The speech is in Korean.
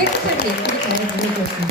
깨끗하게 예쁘게 잘 보내주셨습니다.